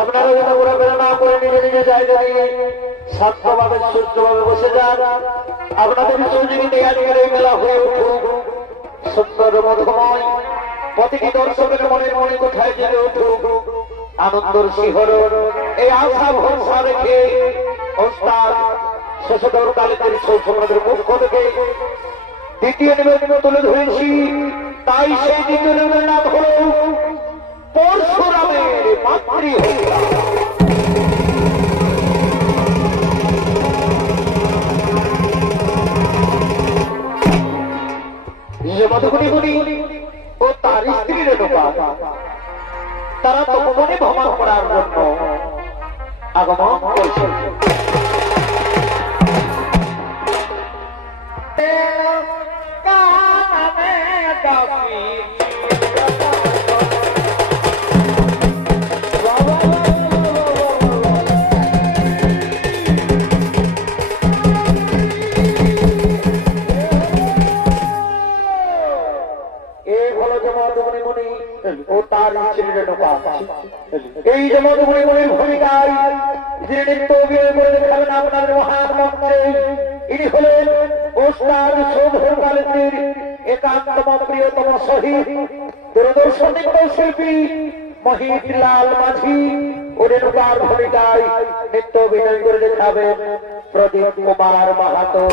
আপনারা যেন ঘোরাফেরা না করে নিজে নিজে জায়গায় শান্তভাবে সুস্থভাবে বসে যান। আপনাদের সহযোগিতায় আজকের এই মেলা হয়ে উঠুক সুন্দর মধুময়, প্রতিটি দর্শকের মনের মনে কোথায় জেগে উঠুক আনন্দর শিহরণ। এই আশা ভরসা রেখে ওস্তাদ শেষদর কালের সৌসমাদের মুখ থেকে দ্বিতীয় নিবেদন তুলে ধরেছি। তাই সেই দ্বিতীয় নিবেদনের নাম হল পরশুরামের মাতৃহত্যা। মধুগুনি ও তার স্ত্রী রেণুকা তারা তপবনে ভ্রমণ করার জন্য আগমন করছে। এই যে মধুমণির ভূমিকায় যিনি নৃত্য অভিনয় করে দেখাবেন আপনাদের মহামন্ত্রে, ইনি হলেন ওস্তাদ সৌধর কালের একান্তম প্রিয়তম শহীদ দূরদর্শন শিল্পী মহিতলাল মাঝি। ও রেণুকার ভূমিকায় নৃত্য অভিনয় করে দেখাবেন প্রদীপ কুমার মাহাতো।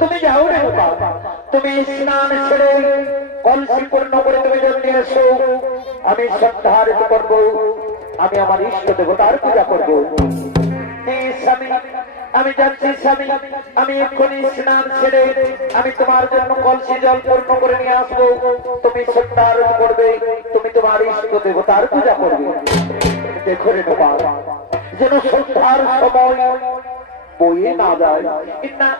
তুমি যাও রেণুকা, তুমি স্নান সেরে কলসি পূর্ণ করে তুমি যদি এসো, আমি শ্রদ্ধার্ঘ্য করব, আমি আমার ইষ্ট দেবতার পূজা করব। স্বামী আমি যাচ্ছি স্বামী, আমি এক্ষুনি স্নান সেরে আমি তোমার জন্য কলসি জল পূর্ণ করে নিয়ে আসবো। তুমি শ্রদ্ধার্ঘ্য করবে, তুমি তোমার ইষ্ট দেবতার পূজা করবে। দেখো রে তোমার যেন সন্ধ্যার সময় বইয়ে না যায়। না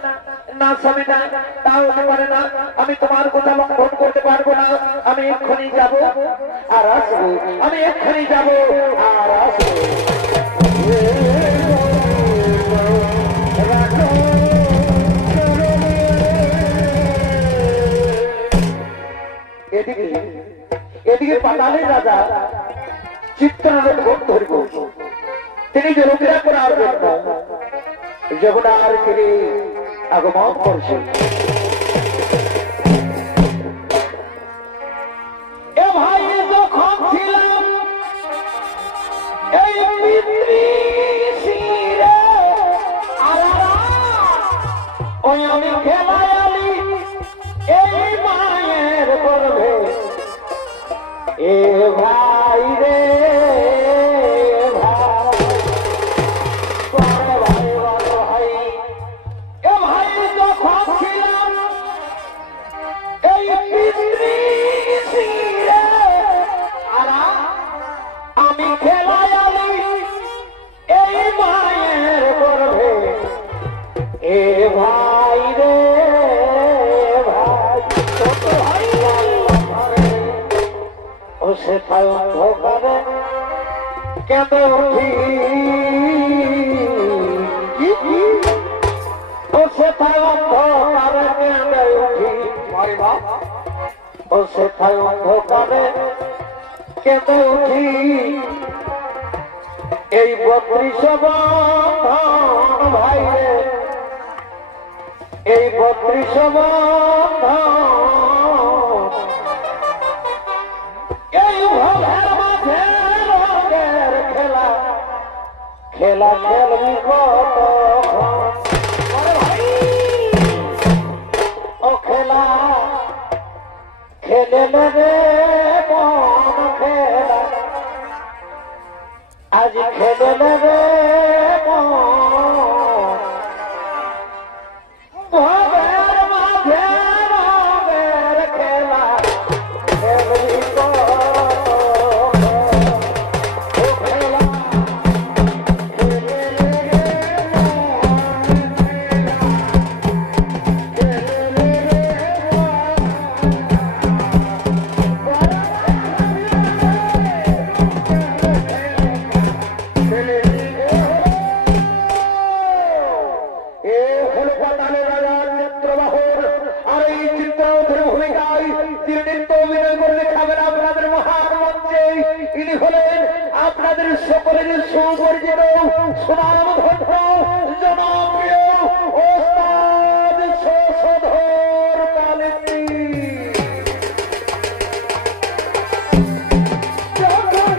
না স্বামী না, তাও হতে পারে না। আমি তোমার কথা লঙ্ঘন করতে পারবো না। আমি এক্ষুনি যাব আর আসবো, আমি এক্ষুনি যাব আর আসবো। এদিকে এদিকে পাতালের রাজা চিত্ররথ গন্ধর্ব তিনি জলক্রীড়া করার জন্য যমুনার তীরে আগমন করছেন। এ ভাই যখন ছিলাম এই পিতৃশিরে ওই আমি খেলায়ালি এই মায়ের গর্ভে এ ভাই রে আমি খেলায়ালি এই মায়ের গর্ভে এ ভাই রে ভাই ও সে অন্ধকারে কেঁদে উঠি ও সে অন্ধকারে কেঁদে উঠি ও সে অন্ধকারে কেঁদে উঠি এই 32 বন্ধন ভাই রে এই 32 বন্ধন এই ভবের মাঝে রঙের খেলা খেলা খেলবি কতক্ষণ ও খেলা খেলে নেবে মন খেলা আজ খেলে নেবে ভবের মাঝে রঙের খেলা খেলবি আপনাদের সকলের সুপরিচিত সুনামধন্য জনপ্রিয় ওস্তাদ শশধর কালেন্দী। যখন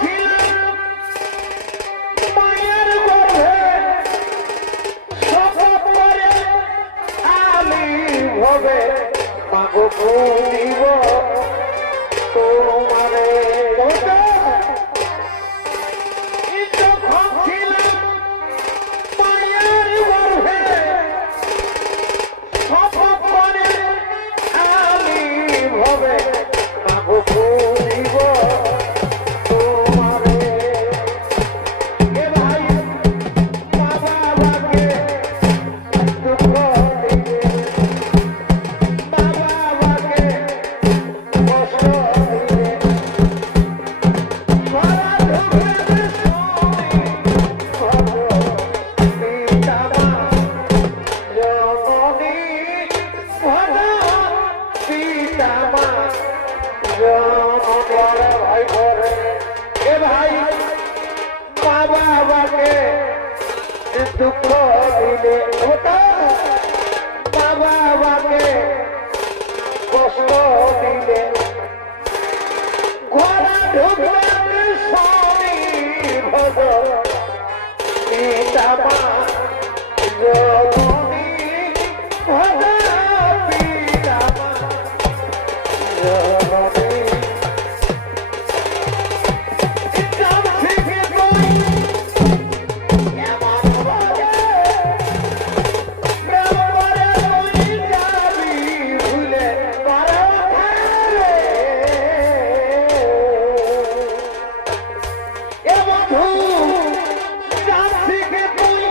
ছিলাম দুঃখ দিলে মা বাবাকে কষ্ট দিলে ঘোড়া ঢুকবে স্বামী ভজন পিতা মা জননী ভজন পিতা মা জননী নাম থেকে কই এমন বলে ব্রহ্মরে তুই যাবি ভুলে মারা খাবে এ বন্ধু নাম থেকে তুই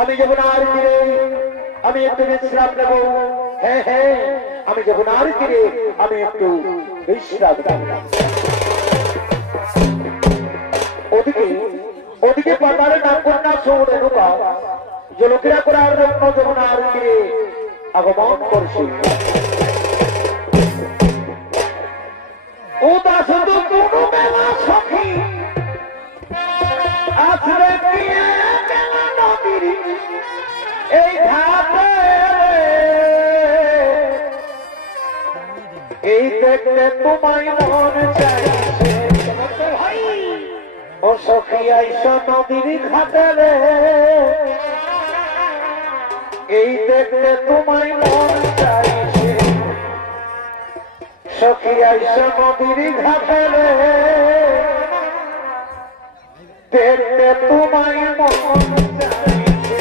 আমি যমুনার তীরে আমি একটু বিশ্রাম নেব। হ্যাঁ হ্যাঁ, আমি যমুনার তীরে আমি একটু বিশ্রাম নেব। ওদিকে ওদিকে পাতারে নাম কন্যা সৌরে নৌকা জলক্রিয়া করার জন্য যমুনার তীরে আগমন করছে। ও তা শুধু কোনো মেলা সখী আসলে এই ঘাটে এই দেখতে তোমায় মন চাইছে ও সখী আইসা নদীর ঘাটে রে, এই দেখতে তোমায় মন চাইছে সখী আইসা নদীর ঘাটে রে, দেখতে তোমায় মন চাইছে।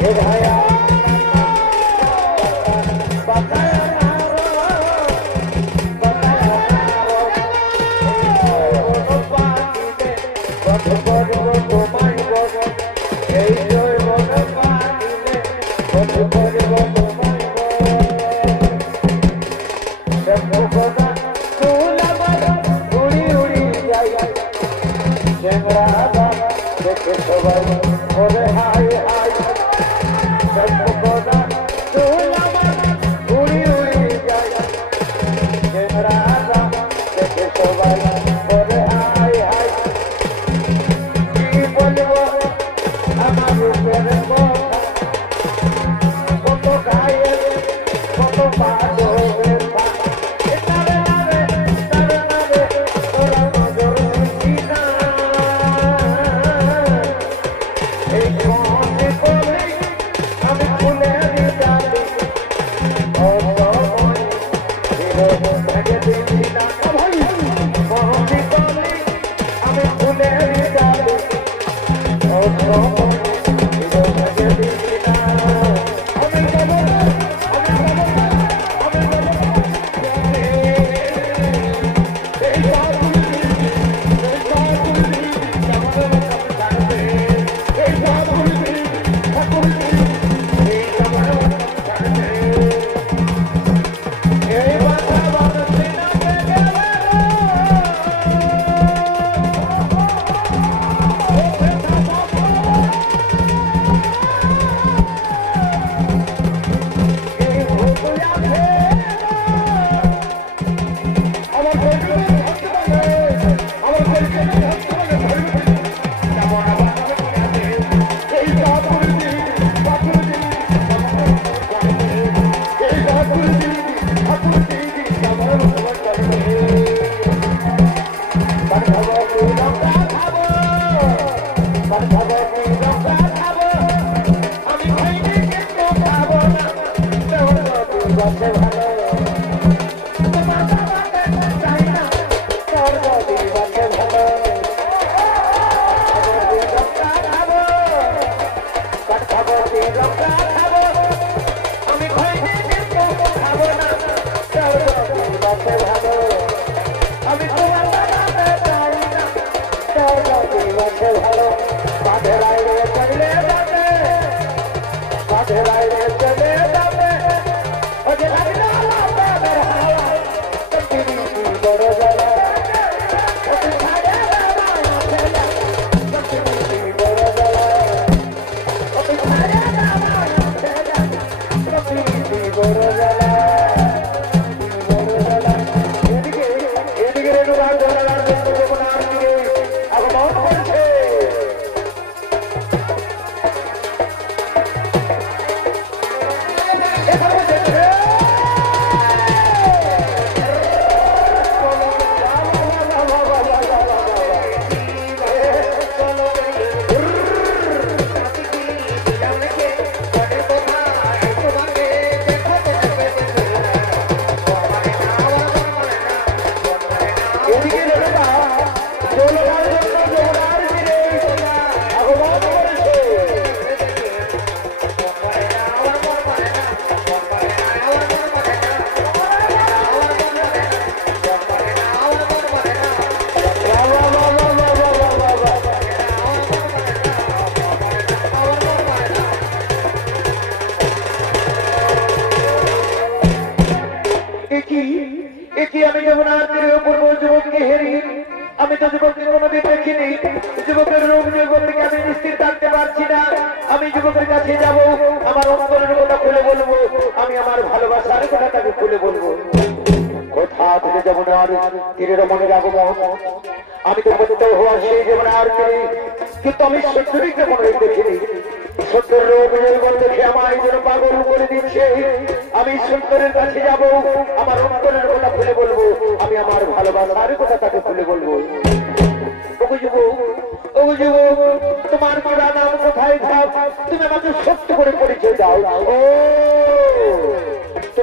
हे भाया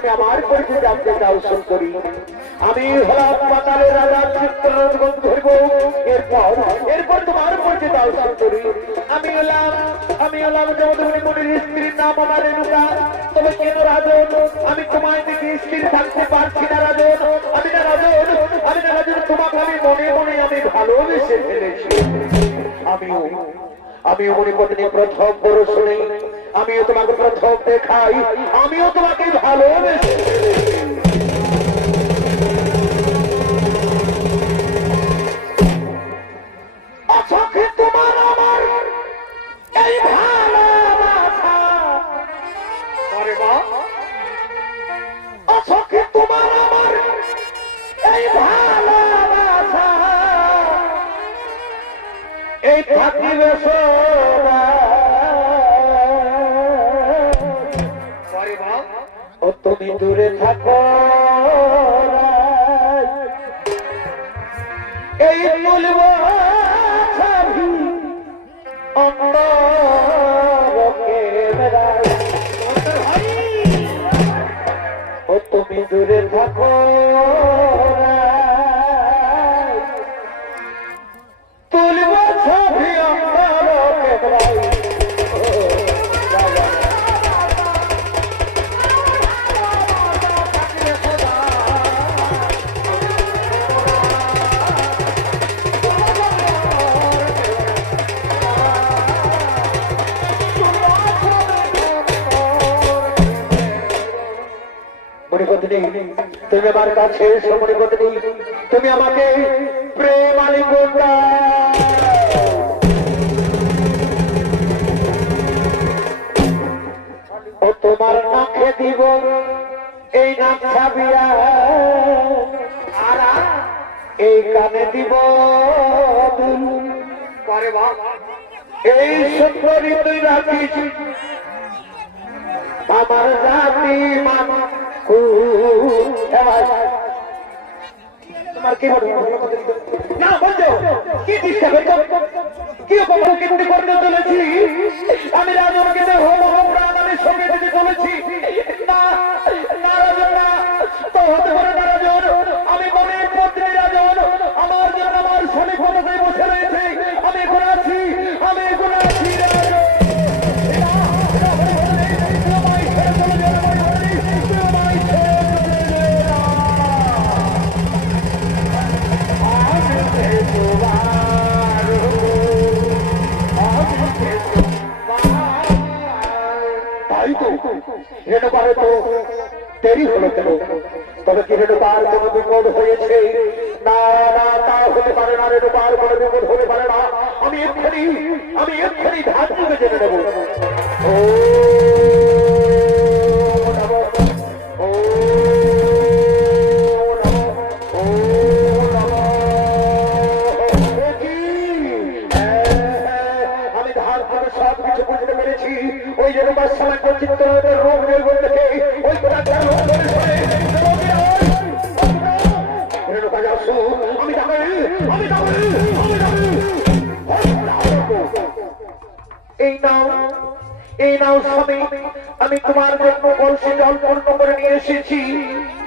তুমি আমার পরিচয় জানতে চাও সুন্দরী? আমি হলাম পাতালের রাজা চিত্ররঞ্জন ধরব। এরপর তোমার পরিচয় দাও সুন্দরী। আমি হলাম যমদগ্নি মুনির স্ত্রীর নাম আমার রেণুকা। তবে কেন রাজন? আমি তোমায় দেখে স্থির থাকতে পারছি না রাজন। আমি না রাজন, তোমাকে আমি মনে মনে আমি ভালোবেসে ফেলেছি। আমিও মনে পত্নী প্রথম বরষণে আমিও তোমাকে প্রথম দেখাই, আমিও তোমাকে ভালোবেসে অসখে তোমার আমার এই ভালোবাসা। আরে বাহ! অসখে তোমার আমার এই ভালোবাসা এই থাকিবে সদা। ও তুমি দূরে থাকো এই বলব ছাবি অন্তরকে বেড়াই। ও তুমি দূরে থাকো তুলব ছাবি অন্তরকে বেড়াই। তুমি আমার কাছে এসো মণিপত্নী, তুমি আমাকে প্রেম আলিঙ্গন ও তোমার নাকে দিব এই নাক ছাবিয়া, আর এই কানে দিব এই সুন্দরী তুই রাখিস আমার জাতি মান। তোমার কি না বলছো কি চেষ্টা করছো? কি অপমানকে করতে চলেছি আমি? রাজনকে প্রাণের সঙ্গে দিতে চলেছি না, না রাজন না, তো হতে পারে না রাজন। আমি মনের পত্নী রাজন, আমার জন্য আমার স্বামী ক্ষমতায় বসে রয়েছে। আমি এখন আছি রেণুকারে তো দেরি হলো কেন? তবে কি রেণুকার কোনো বিপদ হয়েছে? না না, তা হতে পারে না, রেণুকার কোনো বিপদ হতে পারে না। আমি এক্ষুনি ধান যুগে জেনে নেব। আমি ধান করে সব কিছু বুঝতে পেরেছি। ওই রেণুকার সময় চিত্তরঞ্জনের রোগ নির্গত থেকে ওই রেণুকা যাচ্ছু। আমি এই নাও স্বামী, আমি তোমার জন্য কলসি জল পূর্ণ করে নিয়ে এসেছি।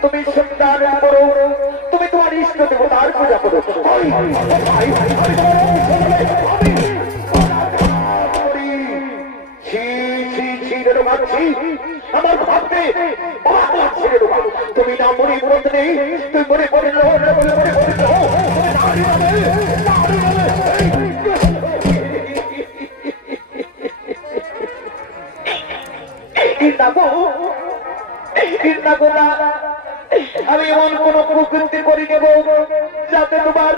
তুমি সন্তান করো, তুমি তোমার ইষ্ট দেবতার পূজা করো। আমার ভাবতে তুমি না মনে বলতে নেই, তুই মনে করে আমি এমন কোন প্রকৃতি করে নেব যাতে তোমার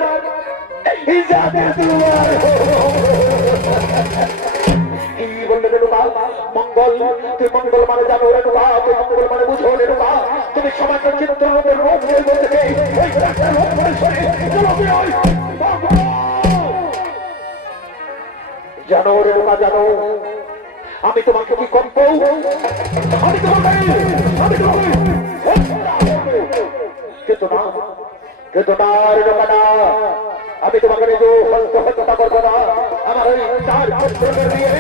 মঙ্গল। তুই মঙ্গল মানে জানো রেণুকা, তুই মঙ্গল মানে বুঝো রেণুকা। তুমি সমাজ চিত্রের রোগ জানো রেণুকা, জানো আমি তোমাকে কি করব? আমি তোমাকে কিন্তু না রেণুকা না, আমি তোমাকে হত্যা করবো না। আমার ওই চার দিয়ে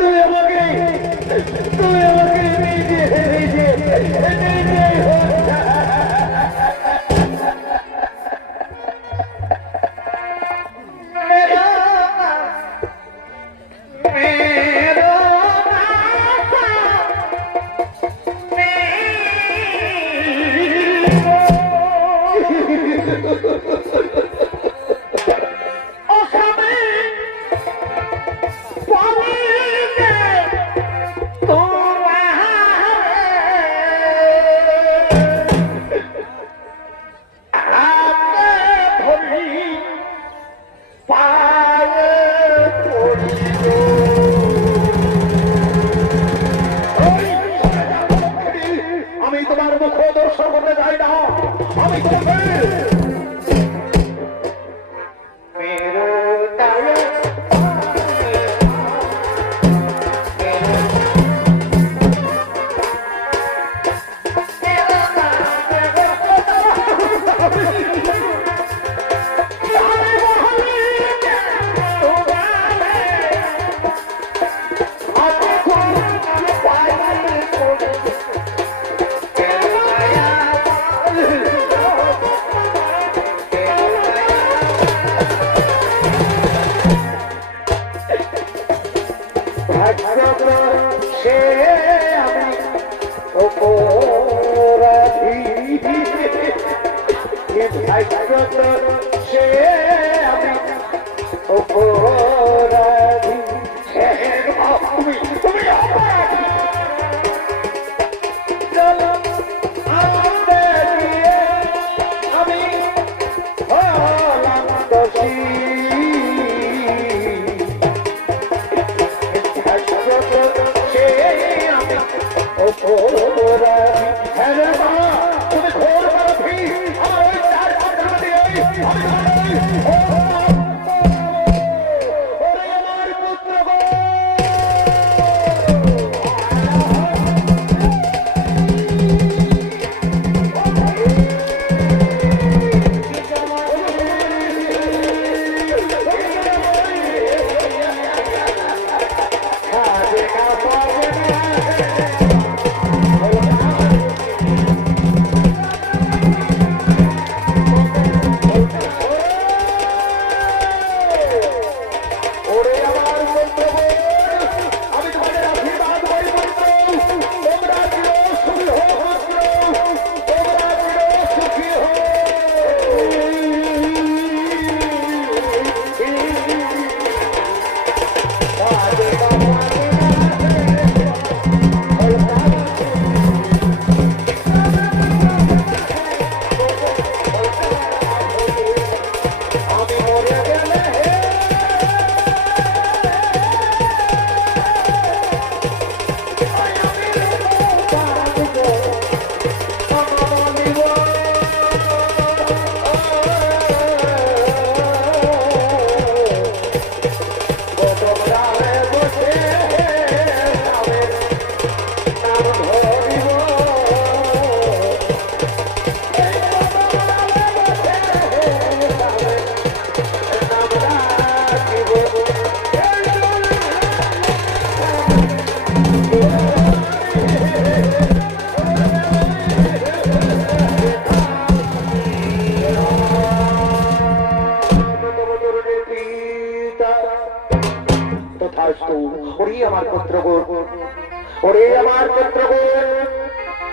তুমি আমাকে নিজে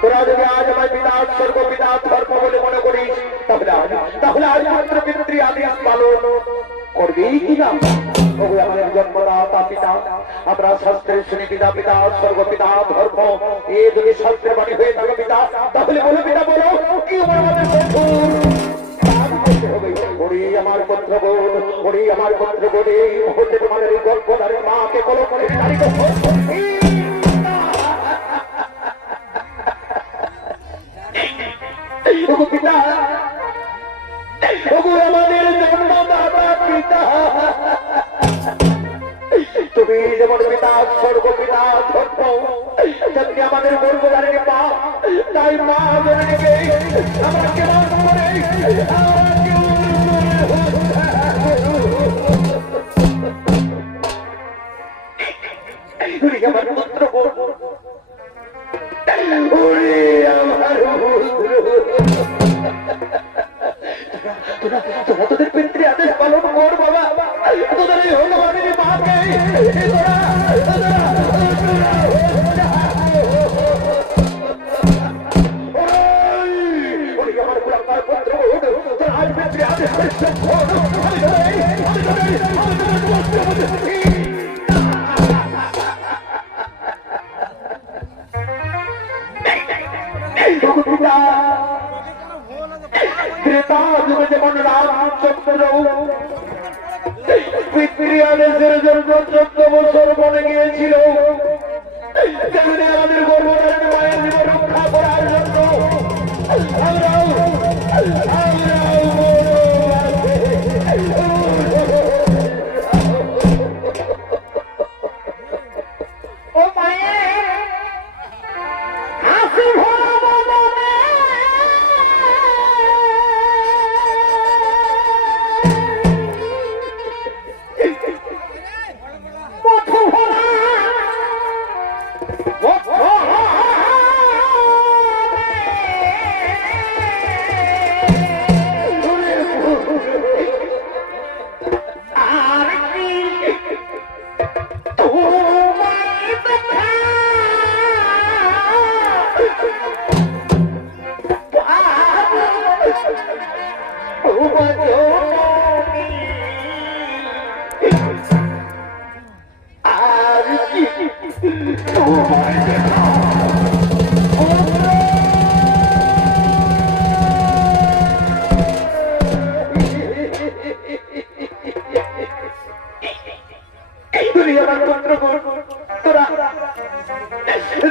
তোরা যদি আজ আমার পিতা স্বর্গ পিতা ধর্ম বলে মনে করিস তাহলে আজ মাত্র পিতৃ আদেশ পালন করবি কিনা? আমাদের জন্মদাতা পিতা, আমরা শাস্ত্রের শুনি পিতা পিতা স্বর্গ পিতা ধর্ম, এ যদি শাস্ত্রের বাণী হয়ে থাকে পিতা, তাহলে বলো পিতা বলো কি আমাদের আমার পুত্রগণ, ওরে আমার পুত্রগণ, এই মুহূর্তে তোমাদের এই গর্ভধারী মাকে কলম করে পিতা, আমাদের জন্মদাতা পিতা, তুমি যেমন পিতা স্বর্গ পিতা ধর্ম, তেমনি আমাদের গর্ভধারিণী মা, তাই মা জননীকে আমাকে মাফ করে তুই আমার পুত্র ওরে আমার পুত্র তোরা তোদের পিতৃ আদেশ পালন কর বাবা তোদের এই হনুমানের মাকে আমার পুত্র তোরা আজ পিতৃ আদেশ ত্রেতা যুগে যেমন রামচন্দ্র পিতৃআদেশের জন্য 14 বছর বনে গিয়েছিল তেমনি আমাদের গর্ভধারণ মায়ের জীবন রক্ষা করার জন্য ও মায়ের হাসি ভরা বদনে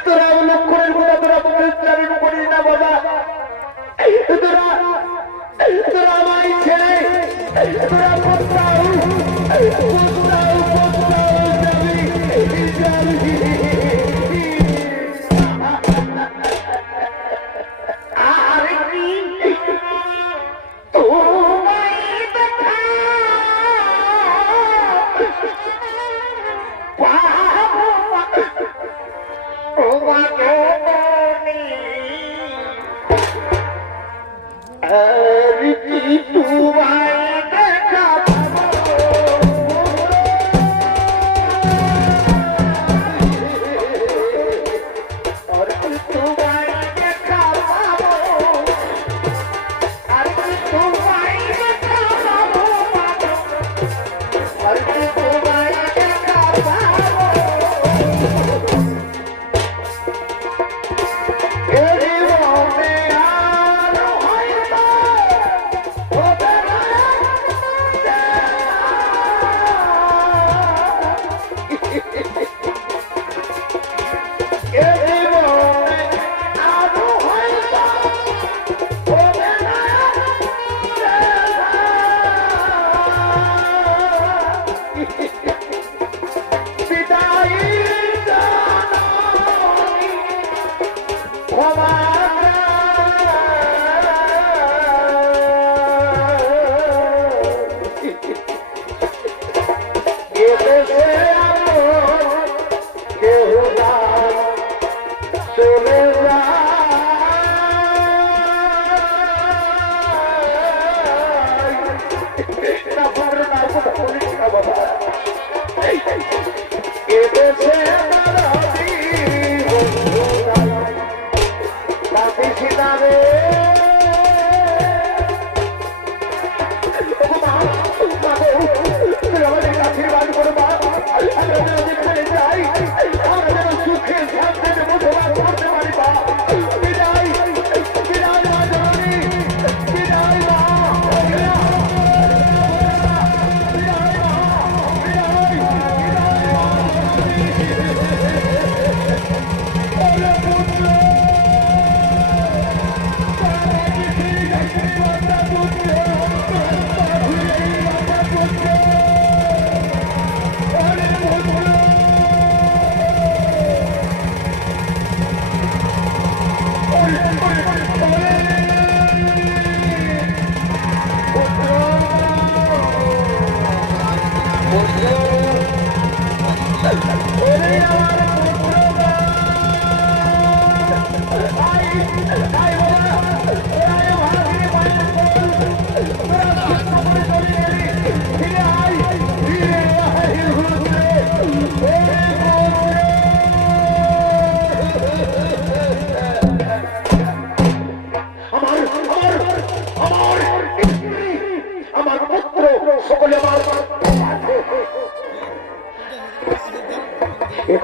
তোরা লক্ষণের কথা তোরা মুখে উচ্চারণ করিস না বাবা তোরা তোরা আমায় ছেড়ে তোরা পত্রাও আর কি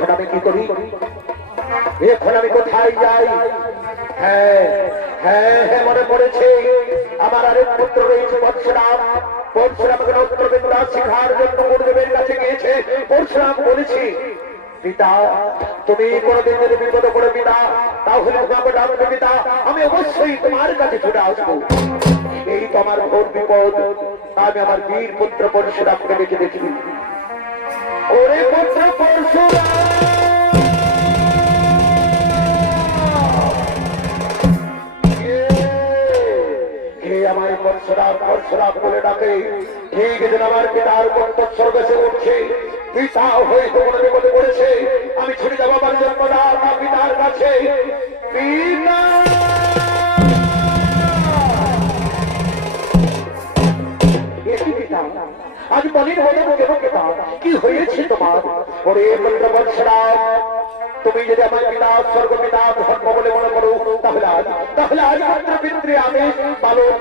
এখন আমি কি করি? এখন আমি কোথায় যাই? হ্যাঁ হ্যাঁ হ্যাঁ, মনে পড়েছে, আমার আরেক পুত্র রয়েছে পরশুরাম। পরশুরামকে অস্ত্রবিদ্যা শিখার জন্য গুরুদেবের কাছে গিয়েছে। পরশুরাম বলেছি, পিতা তুমি কোনদিন যদি বিপদে পড়ে পিতা, তাহলে তোমাকে ডাকবে পিতা, আমি অবশ্যই তোমার কাছে ছুটে আসবো। এই তো আমার ঘোর বিপদ, আমি আমার বীর পুত্র পরশুরামকে দেখে দেখি। ওরে পুত্র পরশুরাম, আমায় পরশুরাম পরশুরাম বলে ডাকে। ঠিক যেন আমার পিতার কণ্ঠস্বর বেসে উঠছে, পিতা হয়তো কোনো বিপদে পড়েছে, আমি ছুটে যাবো আমার জন্মদাতা পিতার কাছে। পিতা আজ বলির হয়ে বকে পিতা, কি হয়েছে তোমার? ওরে পুত্র পরশুরাম, তুমি যদি আমার পিতা স্বর্গ পিতা ধর্ম বলে মনে করো, তাহলে আজ মাত্র পিতৃ আদেশ পালন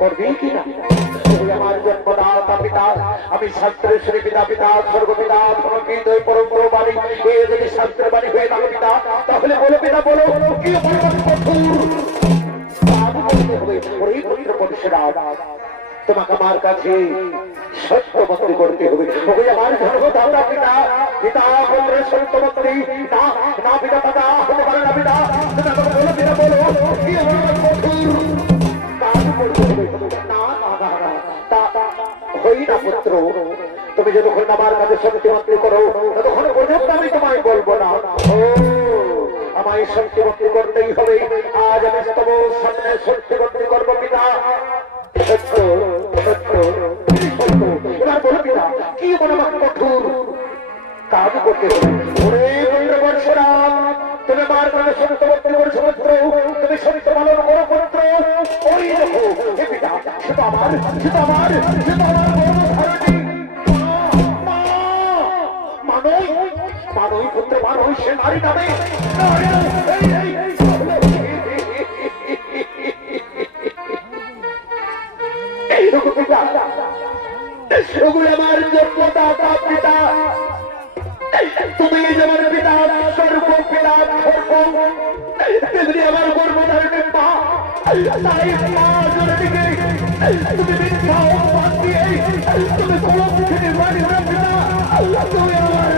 করবি কিনা? আমার জন্মদাতা পিতা, আমি শাস্ত্রের শ্রী পিতা পিতা স্বর্গ পিতা ধর্মকিত পরম বাণী, এ যদি শাস্ত্রের বাণী হয়ে থাকে পিতা, তাহলে বলো পিতা বলো, কি পুত্র পরশুরাম, তোমাকে আমার কাছে সত্যবর্তী করতে হবে। আমার ধর্মদাতা পিতা, পিতা বললে সত্যবর্তী না, না পিতা দাদা হতে পারে না পিতা, বলো পিতা বলো, কি হই না পুত্র, তুমি যতক্ষণ আমার কাছে সত্যবর্তী করো ততক্ষণ পর্যন্ত আমি তোমায় বলবো না। ও আমায় সত্যবর্তী করতেই হবে, আজ আমি তোমার সামনে সত্যবর্তী করবো পিতা। সত্য সত্য এবার বলো পিতা, কি বলো আমাকে কঠোর কাজ করতে হবে? পরশুরাম, তুমি আমার কাছে সত্যবর্তী করেছো পুত্র, তুমি সত্য পালন করো পুত্র। ওই দেখো হে পিতা, সে তো আমার মানই পুত্র মানই, সে নারী নামে আমার জন্মদাতা পিতা, তুমি যেমন পিতা স্বর্গ পিতা ধর্ম, তেমনি আমার গর্ভধারণের মা, তাই মা জোরে দিকে তুমি মিথ্যা অপবাদ দিয়ে তুমি কোনো মুখে নির্মাণী হয়ে পিতা, তুমি আমার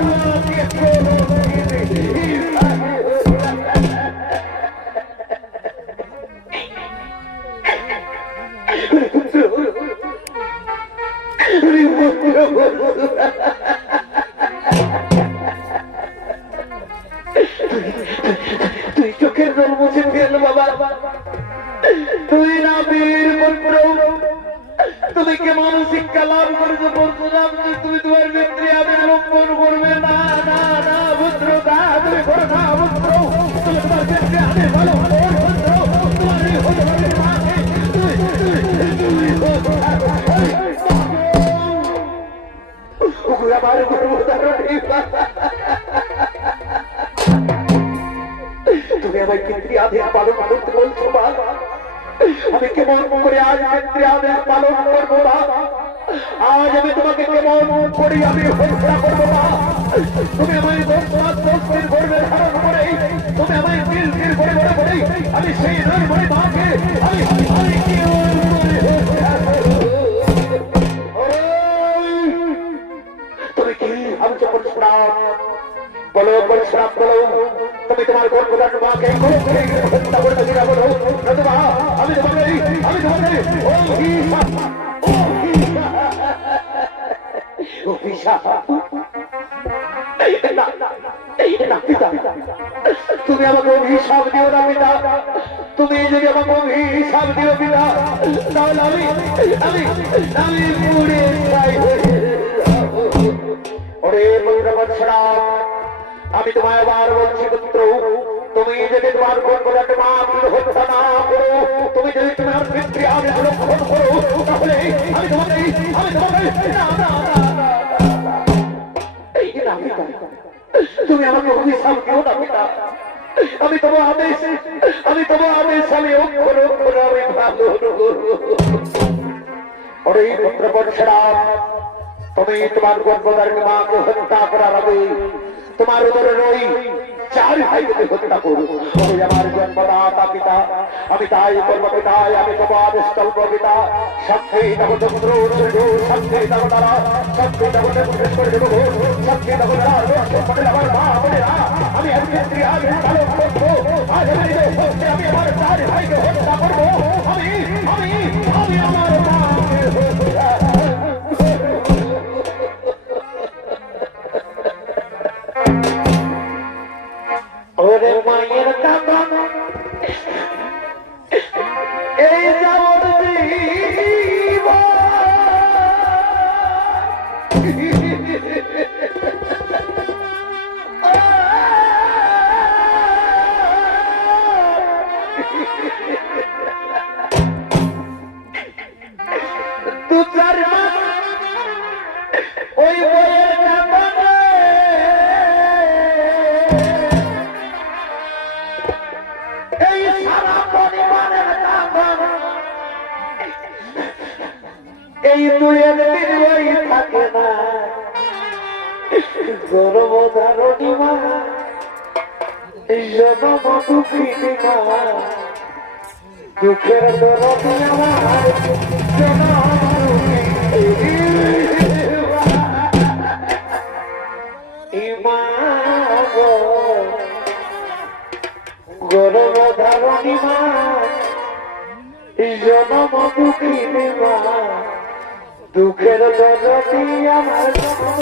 তুই চোখের জল মুছে ফেল বাবা, তুই না বীর পুত্র, তুমি কেমন শিক্ষা লাভ করেছো পরশুরাম, তুমি তোমার পিতৃ আদেশ লঙ্ঘন করবে না। না না পুত্র, তা তুমি করো না পুত্র, তুমি তোমার পিতৃ আদেশ ভালো পুত্র, তোমার হতে পারে মাকে আমার গর্ভধারণী, তুমি আমার পিতৃ আদেশ পালন করতে বলছো বাবা, আমি কেমন করে আজ পিতৃ আদেশ পালন করবো না? আজ আমি তোমাকে কেমন করে আমি হত্যা করবো না? তুমি আমায় 10 মাস 10 দিন গর্ভে ধারণ করে, তুমি আমায় দিল দিল করে বলে বলে আমি সেই নয় বলে মাকে আমি কি তুমি কি ভাবছো পরশুরাম? বলো পরশুরাম বলো, তুমি তোমার গর্ভধারণ মাকে হত্যা করতে দিনা বলো, নতুবা আমি তোমাকে তুমি আমাকে অভিশাপ দিও না পিতা, তুমি যদি আমাকে অভিশাপ দিও পিতা, তাহলে আমি পুড়ে যাই। ওরে পুত্র পরশুরাম, আমি তোমায় আবার বলছি পুত্র, তুমি যদি তোমার গর্ভধারণ মা হত্যা না করো, তুমি যদি তোমার পিতৃ আদেশ লঙ্ঘন করো, তাহলে আমি তোমাকে তুমি আমাকে অভিশাপ দিও না পিতা, আমি তোমার আদেশ আমি অক্ষর অক্ষর আমি ভালো। ওরে পুত্র পরশুরাম, তুমি তোমার গর্ভধারণ মাকে হত্যা করার আগে তোমার উদরের ওই চার ভাইকে হত্যা করুন। ওই আমার জন্মদাতা পিতা, আমি তাই করবো পিতায়, আমি তোমার স্তল্প পিতা। সত্যি তখন চন্দ্র সত্যি তখন তারা সত্যি তখন করে দেবো সত্যি তখন আমার মা বোনেরা, আমি একজন স্ত্রী আগে পালন করবো। আজ আমি আমার চার ভাইকে হত্যা করবো। আমি আমি আমি আমার মাকে ওরে মায়ের কাকা এই যাওয়ার দু চার মাস ওই বইয়ের কাকা এই সারা পরিবারের কাকা এই দুয়ের দিনই থাকে না। গর্ভধারণী মা জনম দুঃখিনী মা, দুঃখের দরদি আমার জনম দুঃখিনী মা গো। গর্ভধারণী মা জনম দুঃখিনী মা, দুঃখের দরদি আমার জনম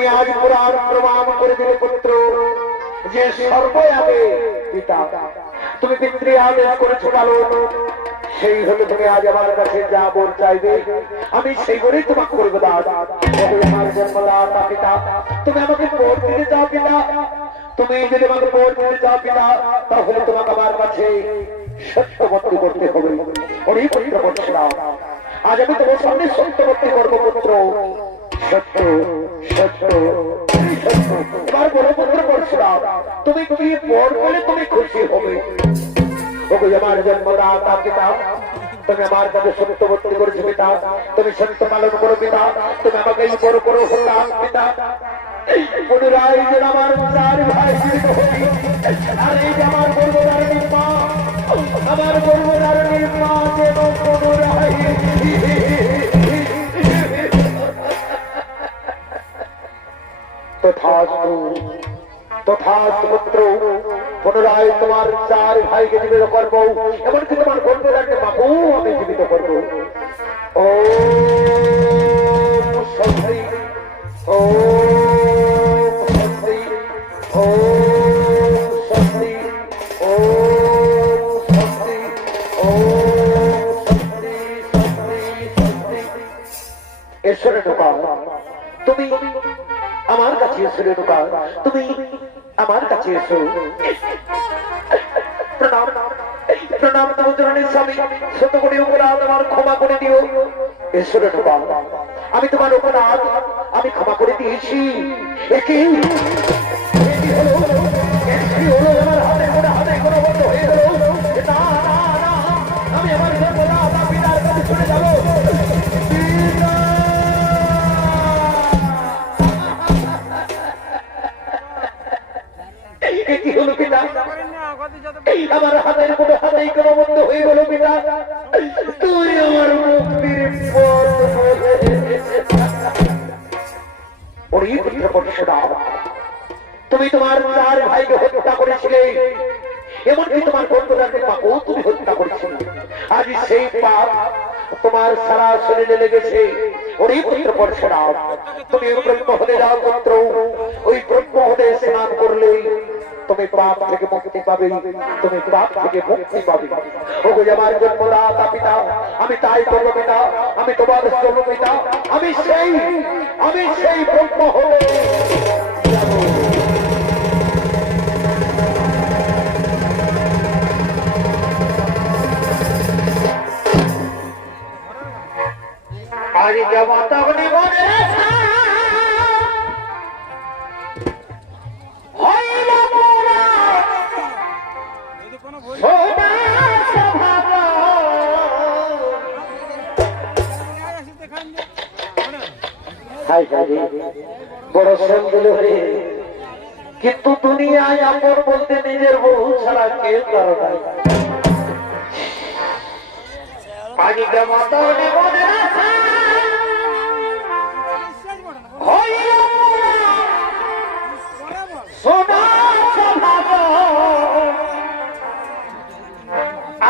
তুমি আজ পুরাণ প্রমাণ করে দিলে পুত্র যে সর্বই আগে পিতা। তুমি পিতৃ আদেশ করেছো বালক, সেই হলে তুমি আজ আমার কাছে যা বল চাইবে আমি সেই বলেই তোমাকে করবো দাদা। আমার জন্মদাতা পিতা, তুমি আমাকে ভোট দিতে চাও পিতা। তুমি যদি আমাকে ভোট দিতে চাও পিতা, তাহলে তোমাকে আমার কাছে সত্যবর্তী করতে হবে। ওরই পুত্র পরশুরাম, আজ আমি তোমার সামনে সত্যবর্তী করবো পুত্র। সত্য সত্য সত্য। এবার বলো পুত্র পরশুরাম, তুমি কি ভোট বলে তুমি খুশি হবে? ওগো আমার জন্মদাতা পিতা, তুমি আমার কাছে সত্যবর্তী করেছো পিতা। তুমি সত্য পালন করো পিতা। তুমি আমাকে এই বড় বড় হলাম পিতা। পুনরায় যেন আমার চার ভাই জীবিত হই। আর এই যে আমার গর্ভধারণীর মা, আমার গর্ভধারণীর মা যেন পুনরায় তথাস্তু তথাস্তু পুত্র। পুনরায় তোমার চার ভাইকে জীবিত করবো, এমনকি তোমার গর্ভধারণীর মাকেও আমি জীবিত করবো। ও শান্তি, ও শান্তি, ও শান্তি, ও শান্তি, ও শান্তি, শান্তি, শান্তি। ঈশ্বরে ঢোকা, তুমি আমার কাছে ঈশ্বরে ঢোকা, তুমি আমার কাছে এসো। প্রণাম প্রণাম নবজনের স্বামী, শত কোটি অপরাধ আমার ক্ষমা করে দিও। ঈশ্বরে ঢোকা, আমি তোমার অপরাধ আমি ক্ষমা করে দিয়েছি। একই হলো আমার হাতে করে হাতে করে বন্ধ হয়ে গেল। না না না, আমি আমার জন্মদাতা পিতার কাছে চলে যাবো। কি হলো পিতা? আমার হাতের কোনো হাতেই কোনো বন্ধ হয়ে গেল পিতা। তুই আমার মুক্তির পথ তুমি তোমার চার ভাইকে হত্যা করেছিলে, এমনকি তোমার বন্ধুদের পাকেও তুমি হত্যা করেছিলে। আজ সেই পাপ তোমার সারা শরীরে লেগেছে। ওরে পুত্র পরশুরাম, তুমি ব্রহ্ম হতে যাও পুত্র। ওই ব্রহ্ম হতে স্নান করলে তুমি পাপ থেকে মুক্তি পাবে, তুমি পাপ থেকে মুক্তি পাবে। ওগো আমার জন্মদাতা পিতা, আমি তাই করবো পিতা। আমি তোমার জন্য পিতা, আমি সেই ব্রহ্ম হতে যাব। আজ যেমন তখনই মনে বড় সন্দেহ হয়ে, কিন্তু দুনিয়ায় আপন বলতে নিজের বউ ছাড়া কেউ কারো নাই। আগে যেমন তখনই মনে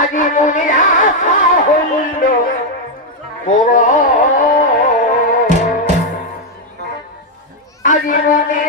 আজি মনে আশা হইল আজি মনে